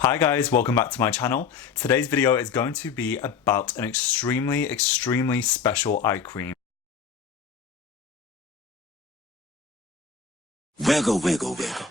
Hi guys, welcome back to my channel. Today's video is going to be about an extremely special eye cream. Wiggle, wiggle, wiggle.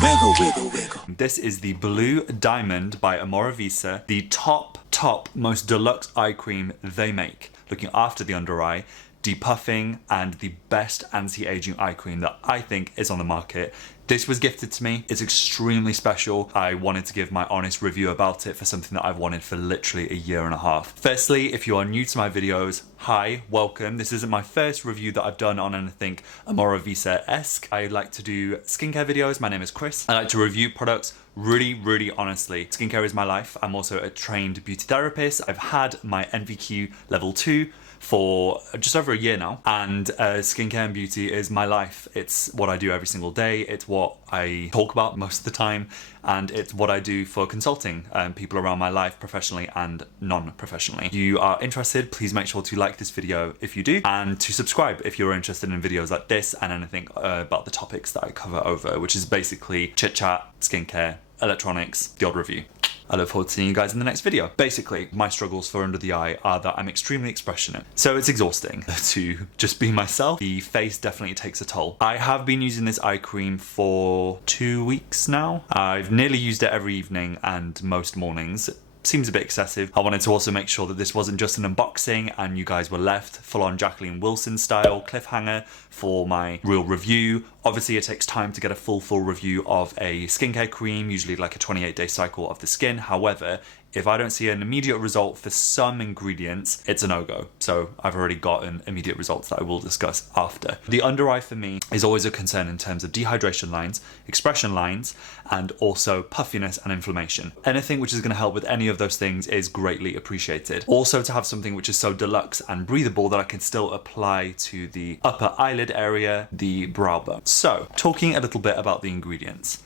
Wiggle, wiggle, wiggle. This is the Blue Diamond by Amoravisa, the top most deluxe eye cream they make, looking after the under eye, depuffing, and the best anti-aging eye cream that I think is on the market. This was gifted to me. It's extremely special. I wanted to give my honest review about it for something that I've wanted for literally a year and a half. Firstly, if you are new to my videos, hi, welcome. This isn't my first review that I've done on anything Amoravisa-esque. I like to do skincare videos. My name is Chris. I like to review products really honestly. Skincare is my life. I'm also a trained beauty therapist. I've had my NVQ level 2 for just over a year now, and skincare and beauty is my life. It's what I do every single day. It's what I talk about most of the time, and it's what I do for consulting people around my life, professionally and non-professionally. If you are interested, please make sure to like this video if you do, and to subscribe if you're interested in videos like this and anything about the topics that I cover over, which is basically chit chat, skincare, electronics, the odd review. I look forward to seeing you guys in the next video. Basically, my struggles for under the eye are that I'm extremely expressionate. So it's exhausting to just be myself. The face definitely takes a toll. I have been using this eye cream for 2 weeks now. I've nearly used it every evening and most mornings. Seems a bit excessive. I wanted to also make sure that this wasn't just an unboxing and you guys were left full-on Jacqueline Wilson style cliffhanger for my real review. Obviously it takes time to get a full review of a skincare cream, usually like a 28-day cycle of the skin. However, if I don't see an immediate result for some ingredients, it's a no-go. So I've already gotten immediate results that I will discuss after. The under eye for me is always a concern in terms of dehydration lines, expression lines, and also puffiness and inflammation. Anything which is going to help with any of those things is greatly appreciated. Also, to have something which is so deluxe and breathable that I can still apply to the upper eyelid area, the brow bone. So, talking a little bit about the ingredients.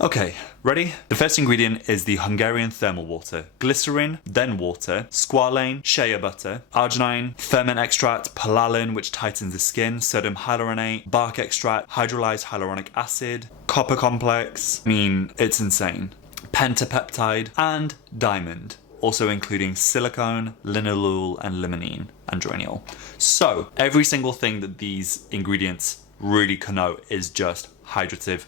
Okay, ready? The first ingredient is the Hungarian thermal water. Glycerin, then water, squalane, shea butter, arginine, ferment extract, palaline, which tightens the skin, sodium hyaluronate, bark extract, hydrolyzed hyaluronic acid, copper complex. I mean, it's insane. Pentapeptide, and diamond, also including silicone, linalool, and limonene, and geraniol. So, every single thing that these ingredients really connote is just hydrative.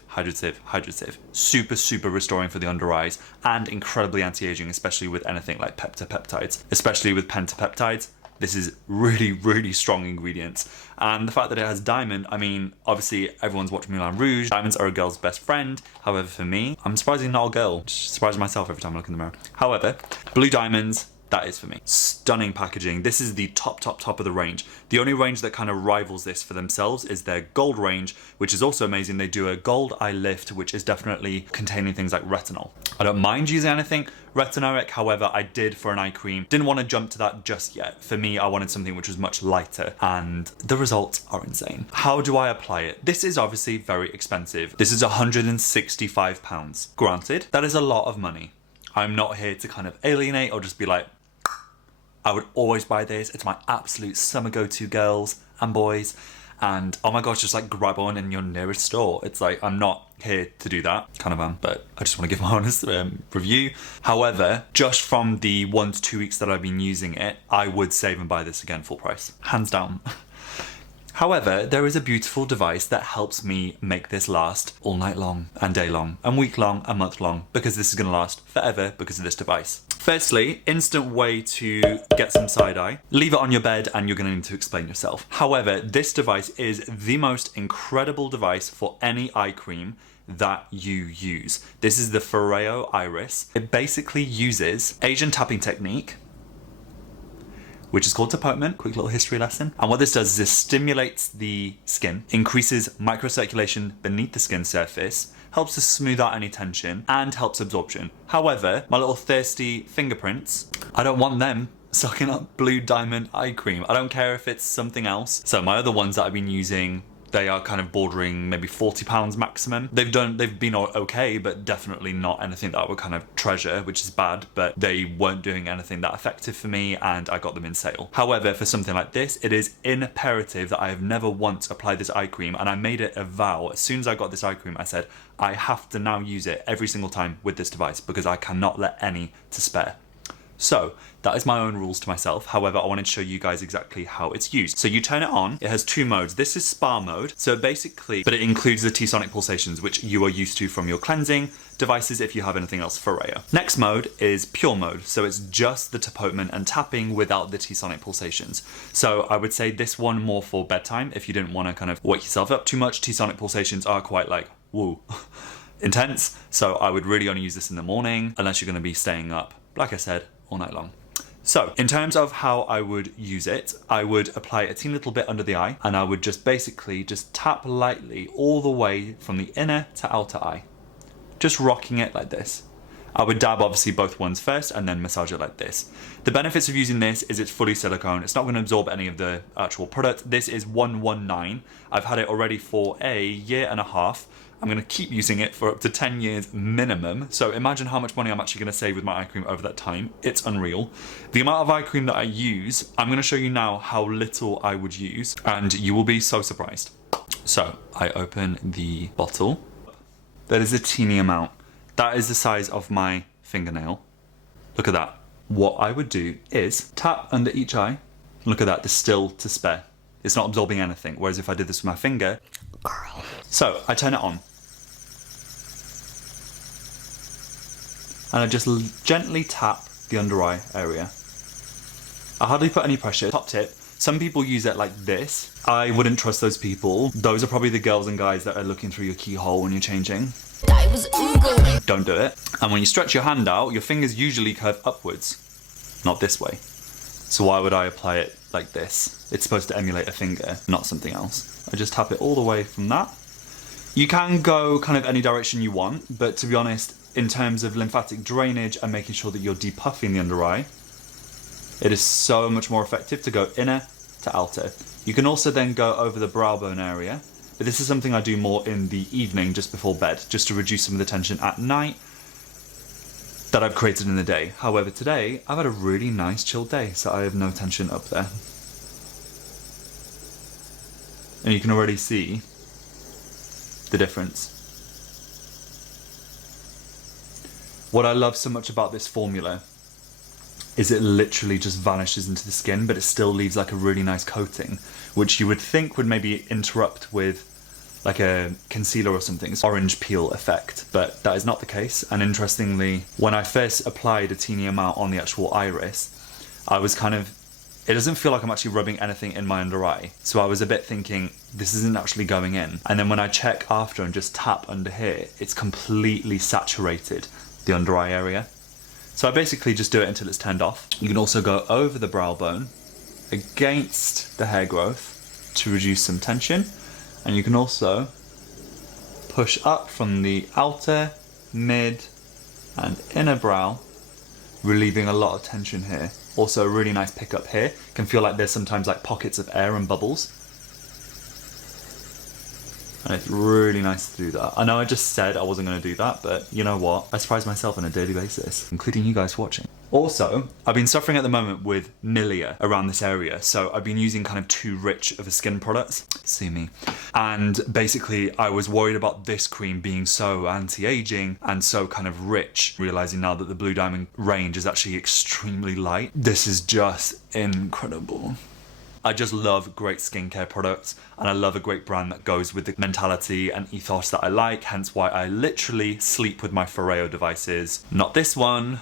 Super restoring for the under eyes and incredibly anti-aging, especially with anything like peptides. Especially with pentapeptides, this is really strong ingredients. And the fact that it has diamond, I mean, obviously everyone's watched Moulin Rouge. Diamonds are a girl's best friend. However, for me, I'm surprisingly not a girl. Just surprise myself every time I look in the mirror. However, blue diamonds, that is for me. Stunning packaging. This is the top of the range. The only range that kind of rivals this for themselves is their gold range, which is also amazing. They do a gold eye lift, which is definitely containing things like retinol. I don't mind using anything retinoic, however, I did for an eye cream. Didn't want to jump to that just yet. For me, I wanted something which was much lighter, and the results are insane. How do I apply it? This is obviously very expensive. This is £165. Granted, that is a lot of money. I'm not here to kind of alienate or just be like, I would always buy this. It's my absolute summer go-to, girls and boys. And oh my gosh, just like grab one in your nearest store. It's like, I'm not here to do that. Kind of am, but I just want to give my honest review. However, just from the 1 to 2 weeks that I've been using it, I would save and buy this again full price. Hands down. However, there is a beautiful device that helps me make this last all night long and day long and week long and month long, because this is going to last forever because of this device. Firstly, instant way to get some side eye. Leave it on your bed and you're going to need to explain yourself. However, this device is the most incredible device for any eye cream that you use. This is the Foreo Iris. It basically uses Asian tapping technique, which is called tapotement. Quick little history lesson. And what this does is this stimulates the skin, increases microcirculation beneath the skin surface, helps to smooth out any tension, and helps absorption. However, my little thirsty fingerprints, I don't want them sucking up blue diamond eye cream. I don't care if it's something else. So my other ones that I've been using They are kind of bordering maybe £40 maximum. They've been okay, but definitely not anything that I would kind of treasure, which is bad, but they weren't doing anything that effective for me, and I got them in sale. However, for something like this, it is imperative that I have never once applied this eye cream, and I made it a vow. As soon as I got this eye cream, I said, I have to now use it every single time with this device because I cannot let any to spare. So that is my own rules to myself. However, I wanted to show you guys exactly how it's used. So you turn it on, it has 2 modes. This is spa mode. So basically, but it includes the T-Sonic pulsations, which you are used to from your cleansing devices if you have anything else Foreo. Next mode is pure mode. So it's just the tapotement and tapping without the T-Sonic pulsations. So I would say this one more for bedtime if you didn't want to kind of wake yourself up too much. T-Sonic pulsations are quite like, woo, intense. So I would really only use this in the morning unless you're going to be staying up, like I said, all night long. So in terms of how I would use it, I would apply a teeny little bit under the eye, and I would just basically just tap lightly all the way from the inner to outer eye, just rocking it like this. I would dab obviously both ones first and then massage it like this. The benefits of using this is it's fully silicone. It's not going to absorb any of the actual product. This is 119. I've had it already for a year and a half. I'm going to keep using it for up to 10 years minimum. So imagine how much money I'm actually going to save with my eye cream over that time. It's unreal. The amount of eye cream that I use, I'm going to show you now how little I would use, and you will be so surprised. So I open the bottle. That is a teeny amount. That is the size of my fingernail. Look at that. What I would do is tap under each eye. Look at that, there's still to spare. It's not absorbing anything. Whereas if I did this with my finger, girl. So I turn it on. And I just gently tap the under eye area. I hardly put any pressure. Top tip, some people use it like this. I wouldn't trust those people. Those are probably the girls and guys that are looking through your keyhole when you're changing. Don't do it. And when you stretch your hand out, your fingers usually curve upwards, not this way. So why would I apply it like this? It's supposed to emulate a finger, not something else. I just tap it all the way from that. You can go kind of any direction you want, but to be honest, in terms of lymphatic drainage and making sure that you're depuffing the under eye, it is so much more effective to go inner to outer. You can also then go over the brow bone area, but this is something I do more in the evening just before bed, just to reduce some of the tension at night that I've created in the day. However, today I've had a really nice chill day, so I have no tension up there. And you can already see the difference. What I love so much about this formula is it literally just vanishes into the skin, but it still leaves like a really nice coating, which you would think would maybe interrupt with like a concealer or something, it's orange peel effect, but that is not the case. And interestingly, when I first applied a teeny amount on the actual iris, I was kind of, it doesn't feel like I'm actually rubbing anything in my under eye. So I was a bit thinking, this isn't actually going in. And then when I check after and just tap under here, it's completely saturated the under eye area. So I basically just do it until it's turned off. You can also go over the brow bone against the hair growth to reduce some tension. And you can also push up from the outer, mid, and inner brow, relieving a lot of tension here. Also a really nice pickup here. Can feel like there's sometimes like pockets of air and bubbles. And it's really nice to do that. I know I just said I wasn't going to do that, but you know what? I surprise myself on a daily basis, including you guys watching. Also, I've been suffering at the moment with milia around this area, so I've been using kind of too rich of a skin products. See me. And basically, I was worried about this cream being so anti-aging and so kind of rich, realizing now that the Blue Diamond range is actually extremely light. This is just incredible. I just love great skincare products, and I love a great brand that goes with the mentality and ethos that I like, hence why I literally sleep with my Foreo devices. Not this one.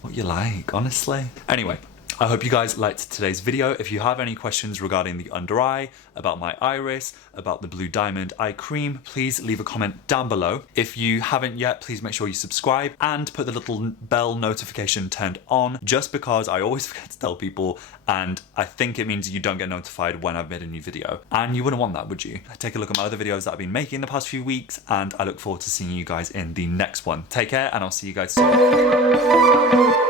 What you like, honestly. Anyway, I hope you guys liked today's video. If you have any questions regarding the under eye, about my iris, about the Blue Diamond eye cream, please leave a comment down below. If you haven't yet, please make sure you subscribe and put the little bell notification turned on, just because I always forget to tell people, and I think it means you don't get notified when I've made a new video. And you wouldn't want that, would you? Take a look at my other videos that I've been making in the past few weeks, and I look forward to seeing you guys in the next one. Take care, and I'll see you guys soon.